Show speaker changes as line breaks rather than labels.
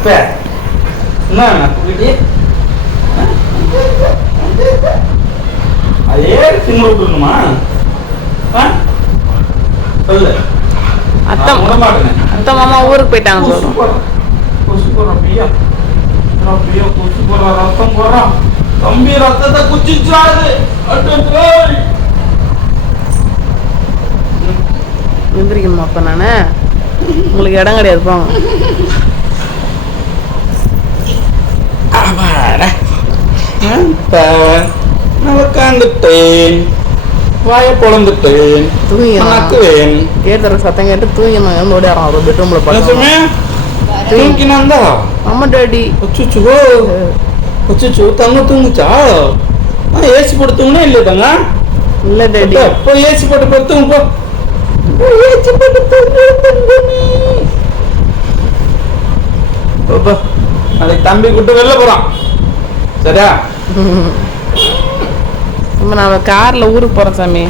இப்ப என்ன அதே திங்க விட்டுருணுமா? சொல்லு
அத்தை
நான் விட மாட்டேனே
அத்தை மாமா ஊருக்கு போயிட்டாங்க
கொசு போடுறான் பையா பையா கொசு போடுறான் ரத்தம் போடுறான் தம்பி ரத்தத்தை குச்சிச்சாரு அட்டோ
எந்திரிக்கணுமா அப்ப நானு உங்களுக்கு இடம் கிடையாது போங்க
நான் உட்காந்துட்டேன் வாய பொழந்துட்டேன்.
கேட் தர சத்தம் கேட்டு தூங்கிடணும் எழுந்து ஓடியாரோம் அவர் பெட்ரூம்ல
சொன்னே தூங்கினாந்தா
ஆமா டாடி
அச்சுச்சோ. அச்சுச்சோ தங்க தூங்குச்சா? ஏசி போட்டு தூங்குனா இல்லையா தங்க?
இல்ல டாடி
போ ஏசி போட்டு போட்டு தூங்கு போ. போ, ஏசி போட்டு தூங்கு தூங்கு நீ போ, போ. நாளைக்கு தம்பி கூட்டு வெளில போறான். சரியா?
நம்ம நான் கார்ல ஊருக்கு போறேன் சாமி.